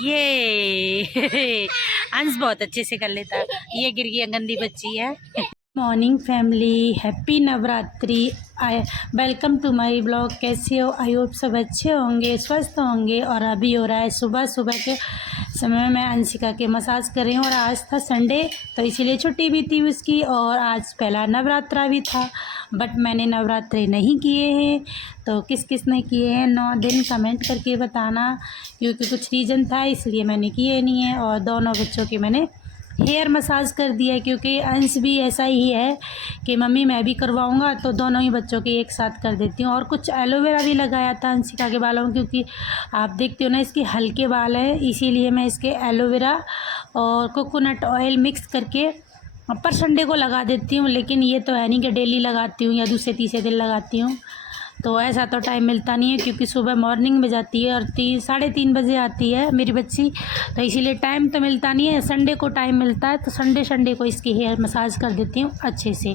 ये अंश बहुत अच्छे से कर लेता है। ये गिर गई गंदी बच्ची है। Morning family, happy Navratri. I welcome to my blog. कैसे हो? आई होप सब अच्छे होंगे, स्वस्थ होंगे। और अभी हो रहा है सुबह सुबह के समय मैं अंशिका के मसाज कर रही हूँ। और आज था संडे, तो इसीलिए छुट्टी भी थी उसकी। और आज पहला नवरात्रा भी था, बट मैंने नवरात्रे नहीं किए हैं। तो किस किस ने किए हैं 9 दिन कमेंट करके बताना, क्योंकि कुछ रीज़न था इसलिए मैंने किए नहीं है। और दोनों बच्चों के मैंने हेयर मसाज कर दिया है, क्योंकि अंश भी ऐसा ही है कि मम्मी मैं भी करवाऊंगा, तो दोनों ही बच्चों के एक साथ कर देती हूँ। और कुछ एलोवेरा भी लगाया था अंशिका के बालों में, क्योंकि आप देखते हो ना इसके हल्के बाल हैं, इसीलिए मैं इसके एलोवेरा और कोकोनट ऑयल मिक्स करके पर संडे को लगा देती हूँ। लेकिन ये तो है नहीं कि डेली लगाती हूँ या दूसरे तीसरे दिन लगाती हूँ, तो ऐसा तो टाइम मिलता नहीं है, क्योंकि सुबह मॉर्निंग में जाती है और 3-3:30 बजे आती है मेरी बच्ची, तो इसीलिए टाइम तो मिलता नहीं है। संडे को टाइम मिलता है, तो संडे को इसकी हेयर मसाज कर देती हूँ अच्छे से।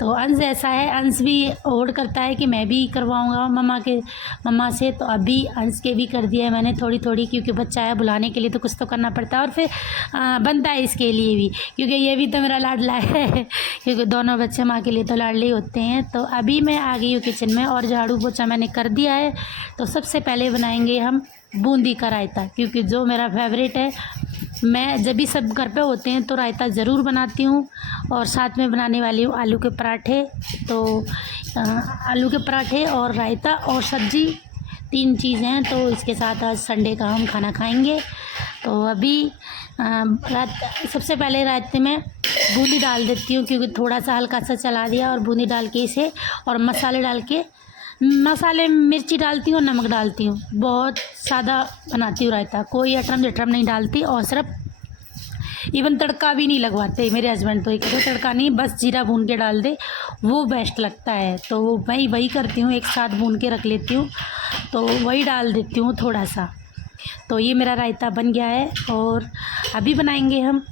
तो अंश ऐसा है, अंश भी होड़ करता है कि मैं भी करवाऊँगा मम्मा से, तो अभी अंश के भी कर दिया है मैंने थोड़ी थोड़ी, क्योंकि बच्चा है बुलाने के लिए तो कुछ तो करना पड़ता है। और फिर बनता है इसके लिए भी, क्योंकि ये भी तो मेरा लाडला है क्योंकि दोनों बच्चे माँ के लिए तो लाडले ही होते हैं। तो अभी मैं आ गई हूँ किचन में, और झाड़ू पोछा मैंने कर दिया है। तो सबसे पहले बनाएंगे हम बूंदी का रायता, क्योंकि जो मेरा फेवरेट है। मैं जब भी सब घर पे होते हैं तो रायता ज़रूर बनाती हूँ। और साथ में बनाने वाली हूँ आलू के पराठे। तो आलू के पराठे और रायता और सब्जी 3 चीज़ हैं, तो इसके साथ आज संडे का हम खाना खाएंगे। तो अभी सबसे पहले रायते में बूंदी डाल देती हूँ, क्योंकि थोड़ा सा हल्का सा चला दिया, और बूंदी डाल के इसे और मसाले डाल के, मसाले मिर्ची डालती हूँ, नमक डालती हूँ। बहुत सादा बनाती हूँ रायता, कोई अटरम जटरम नहीं डालती। और सिर्फ इवन तड़का भी नहीं लगवाते मेरे हस्बैंड, तो ये कहते तड़का नहीं, बस जीरा भून के डाल दे, वो बेस्ट लगता है। तो मैं वही करती हूँ, एक साथ भून के रख लेती हूँ, तो वही डाल देती हूँ थोड़ा सा। तो ये मेरा रायता बन गया है। और अभी बनाएंगे हम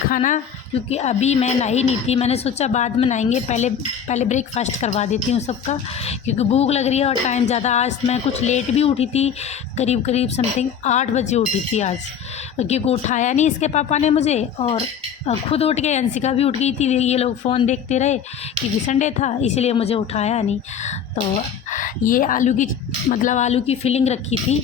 खाना, क्योंकि अभी मैं नहाई नहीं थी, मैंने सोचा बाद में नहाएंगे, पहले ब्रेकफास्ट करवा देती हूँ सबका, क्योंकि भूख लग रही है और टाइम ज़्यादा। आज मैं कुछ लेट भी उठी थी, करीब समथिंग 8 बजे उठी थी आज, क्योंकि उठाया नहीं इसके पापा ने मुझे, और खुद उठ गए, अंशिका भी उठ गई थी। ये लोग फ़ोन देखते रहे, क्योंकि संडे था, इसलिए मुझे उठाया नहीं। तो ये आलू की फिलिंग रखी थी,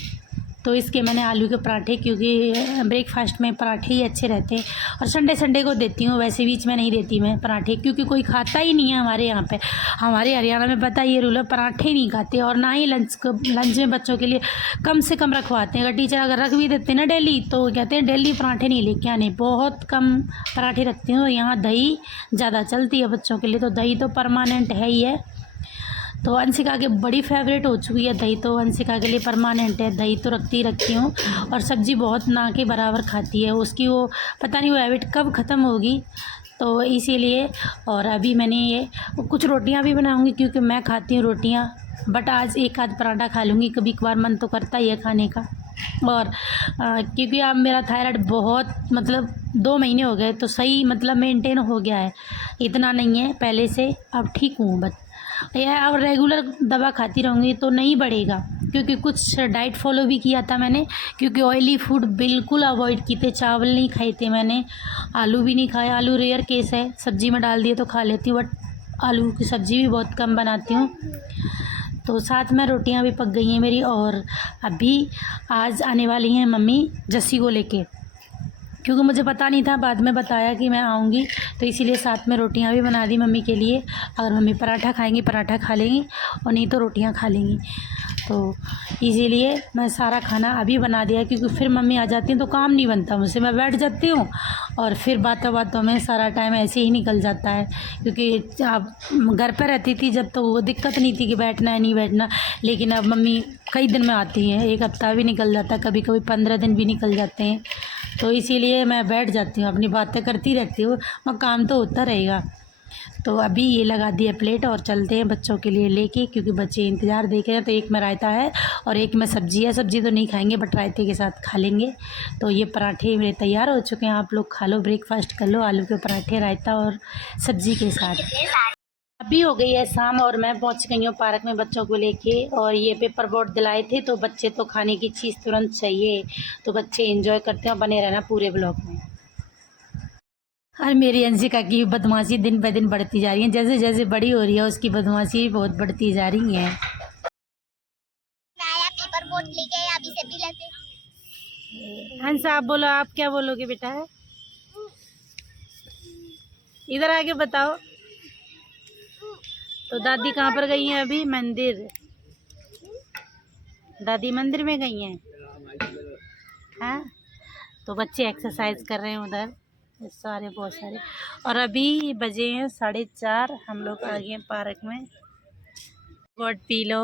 तो इसके मैंने आलू के पराठे, क्योंकि ब्रेकफास्ट में पराठे ही अच्छे रहते हैं। और संडे को देती हूँ, वैसे बीच में नहीं देती मैं पराठे, क्योंकि कोई खाता ही नहीं है हमारे यहाँ पे। हमारे हरियाणा में पता ये रूल है, पराठे नहीं खाते। और ना ही लंच में बच्चों के लिए कम से कम रखवाते हैं। अगर टीचर अगर रख भी देते हैं ना डेली, तो कहते हैं डेली पराठे नहीं लेके आने, बहुत कम पराठे रखती हूँ। यहाँ दही ज़्यादा चलती है बच्चों के लिए, तो दही तो परमानेंट है ही है। तो अंशिका के बड़ी फेवरेट हो चुकी है दही, तो अंशिका के लिए परमानेंट है, दही तो रखती हूँ। और सब्ज़ी बहुत ना के बराबर खाती है, उसकी वो पता नहीं वो हैबिट कब ख़त्म होगी, तो इसीलिए। और अभी मैंने ये कुछ रोटियां भी बनाऊंगी, क्योंकि मैं खाती हूँ रोटियां, बट आज एक आध पराठा खा लूँगी, कभी कभार मन तो करता ही है खाने का। और क्योंकि अब मेरा थायराइड बहुत 2 महीने हो गए, तो सही मेंटेन हो गया है, इतना नहीं है पहले से, अब ठीक हूँ। बट यह अब रेगुलर दवा खाती रहूँगी तो नहीं बढ़ेगा, क्योंकि कुछ डाइट फॉलो भी किया था मैंने, क्योंकि ऑयली फूड बिल्कुल अवॉइड किए थे। चावल नहीं खाए थे मैंने, आलू भी नहीं खाए, आलू रेयर केस है, सब्ज़ी में डाल दिए तो खा लेती हूँ, बट आलू की सब्ज़ी भी बहुत कम बनाती हूँ। तो साथ में रोटियां भी पक गई हैं मेरी। और अभी आज आने वाली हैं मम्मी जस्सी को लेके, क्योंकि मुझे पता नहीं था, बाद में बताया कि मैं आऊँगी, तो इसीलिए साथ में रोटियां भी बना दी मम्मी के लिए। अगर मम्मी पराठा खाएंगी पराठा खा लेंगी, और नहीं तो रोटियां खा लेंगी। तो इसीलिए मैं सारा खाना अभी बना दिया, क्योंकि फिर मम्मी आ जाती हैं तो काम नहीं बनता मुझसे, मैं बैठ जाती हूँ और फिर बातों में सारा टाइम ऐसे ही निकल जाता है। क्योंकि अब घर पर रहती थी जब, तो वो दिक्कत नहीं थी कि बैठना है नहीं बैठना, लेकिन अब मम्मी कई दिन में आती हैं, 1 हफ्ता भी निकल जाता है, कभी कभी 15 दिन भी निकल जाते हैं, तो इसीलिए मैं बैठ जाती हूँ, अपनी बातें करती रहती हूँ, मगर काम तो होता रहेगा। तो अभी ये लगा दिया प्लेट, और चलते हैं बच्चों के लिए लेके, क्योंकि बच्चे इंतज़ार देख रहे हैं। तो एक में रायता है और एक में सब्ज़ी है, सब्ज़ी तो नहीं खाएंगे, बट रायते के साथ खा लेंगे। तो ये पराठे मेरे तैयार हो चुके हैं, आप लोग खा लो, ब्रेकफास्ट कर लो, आलू के पराठे रायता और सब्ज़ी के साथ। अभी हो गई है शाम और मैं पहुंच गई हूँ पार्क में बच्चों को लेके। और ये पेपर बोट दिलाए थे तो बच्चे तो खाने की चीज़ तुरंत चाहिए, तो बच्चे एंजॉय करते हैं। बने रहना पूरे ब्लॉग में। और मेरी अंशिका की बदमाशी दिन ब दिन बढ़ती जा रही है, जैसे जैसे बड़ी हो रही है उसकी बदमाशी बहुत बढ़ती जा रही है। पेपर बोट लेके अभी से पी लेते। हंस आप बोलो, आप क्या बोलोगे बेटा? इधर आके बताओ। तो दादी कहाँ पर गई हैं अभी? मंदिर। दादी मंदिर में गई हैं। हाँ, तो बच्चे एक्सरसाइज कर रहे हैं उधर सारे, बहुत सारे। और अभी बजे हैं 4:30, हम लोग आ गए पार्क में। Boat P low.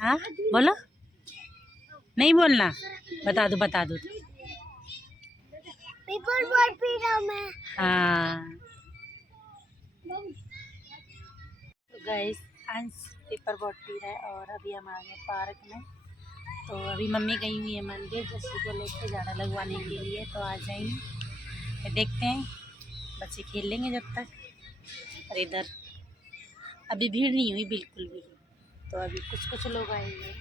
हाँ बोलो, नहीं बोलना, बता दो बता दो। पेपर बोट पी रहा हूं मैं। हाँ तो गाइस, अंश पेपर बोट पी रहा है और अभी हम आ गए पार्क में। तो अभी मम्मी गई हुई है मंदिर जस्सी को लेके झाड़ा लगवाने के लिए, तो आ जाएंगे फिर देखते हैं, बच्चे खेल लेंगे जब तक। और इधर अभी भीड़ नहीं हुई बिल्कुल भी, तो अभी कुछ कुछ लोग आए हुए हैं,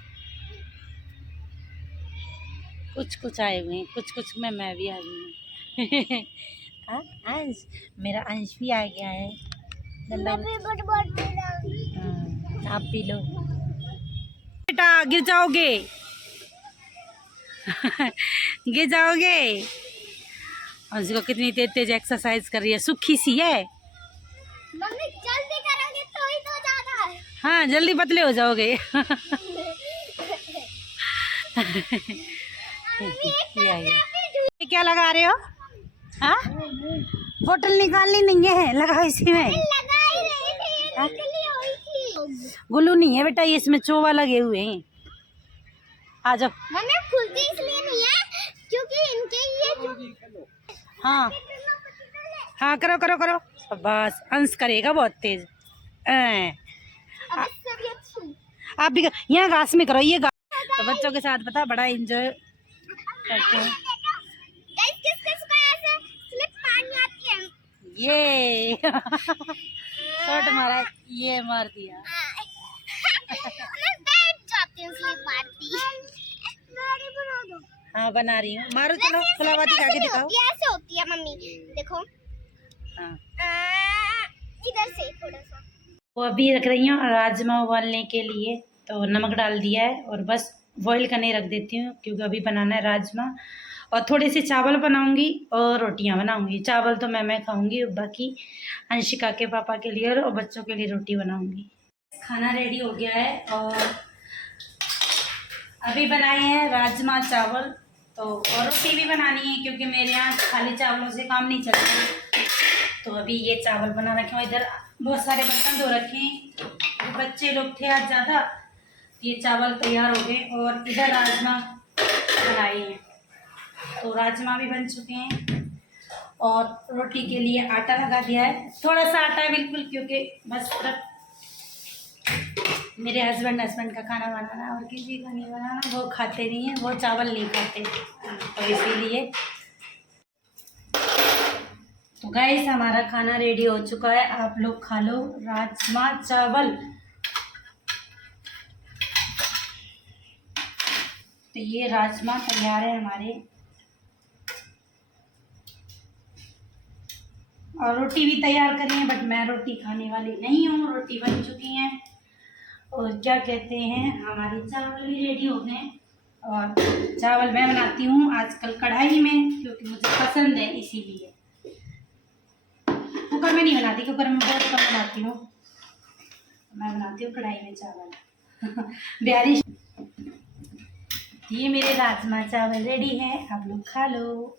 कुछ आए हुए हैं, कुछ में मैं भी आ गई हूँ। हाँ अंश, मेरा अंश भी आ गया है। मैं पेपर बोट पी रहा हूं। आप पी लो बेटा, गिर जाओगे। गिर जाओगे। अंश को कितनी तेज तेज एक्सरसाइज कर रही है, सुखी सी है। मम्मी जल्दी करोगे तो ही तो ज्यादा है। हाँ जल्दी पतले हो जाओगे। ये क्या लगा रहे हो? हाँ, बोतल निकालनी नहीं है, लगाओ इसी में। लगा ही रहे थे, ये निकली हुई थी। गुल्लू नहीं है बेटा, ये इसमें चोवा लगे हुए हैं। आ जाओ। मम्मी खुलती इसलिए नहीं है क्योंकि इनके ये जो हाँ हाँ, करो करो करो, बस अंश करेगा बहुत तेज। आप भी यहाँ घास में करो, ये घास। तो बच्चों के साथ पता बड़ा एंजॉय करते हैं। ये शॉट मारा, ये मार दिया। हाँ बना रही हूँ, मारो चलो, फुलावाती खा के दिखाओ। ऐसे होती है मम्मी, देखो। हाँ इधर से थोड़ा सा। वो अभी रख रही हूँ राजमा उबालने के लिए, तो नमक डाल दिया है और बस बॉईल करने रख देती हूँ क्योंकि अभी बनाना है राजमा। और थोड़े से चावल बनाऊंगी और रोटियां बनाऊंगी। चावल तो मैं खाऊंगी, बाकी अंशिका के पापा के लिए और बच्चों के लिए रोटी बनाऊंगी। खाना रेडी हो गया है और अभी बनाए हैं राजमा चावल, तो और रोटी भी बनानी है क्योंकि मेरे यहाँ खाली चावलों से काम नहीं चलता। तो अभी ये चावल बना रखे हैं। इधर बहुत सारे बर्तन धो रखे हैं, बच्चे लोग थे आज ज़्यादा, ये चावल तैयार हो गए। और इधर राजमा बनाए हैं, तो राजमा भी बन चुके हैं। और रोटी के लिए आटा लगा दिया है, थोड़ा सा आटा है बिल्कुल, क्योंकि बस सिर्फ मेरे हस्बैंड का खाना बनाना और किसी का नहीं बनाना, वो खाते नहीं हैं, वो चावल नहीं खाते, तो इसीलिए। तो गाइस हमारा खाना रेडी हो चुका है, आप लोग खा लो राजमा चावल। तो ये राजमा तैयार है हमारे, और रोटी भी तैयार करी है, बट मैं रोटी खाने वाली नहीं हूँ, रोटी बन चुकी हैं। और क्या कहते हैं, हमारे चावल भी रेडी हो गए। और चावल मैं बनाती हूँ आजकल कढ़ाई में क्योंकि मुझे पसंद है, इसीलिए। कुकर में नहीं बनाती, कुकर में बहुत कम बनाती हूँ, मैं बनाती हूँ कढ़ाई में चावल। बिहारी। ये मेरे राजमा चावल रेडी है, आप लोग खा लो।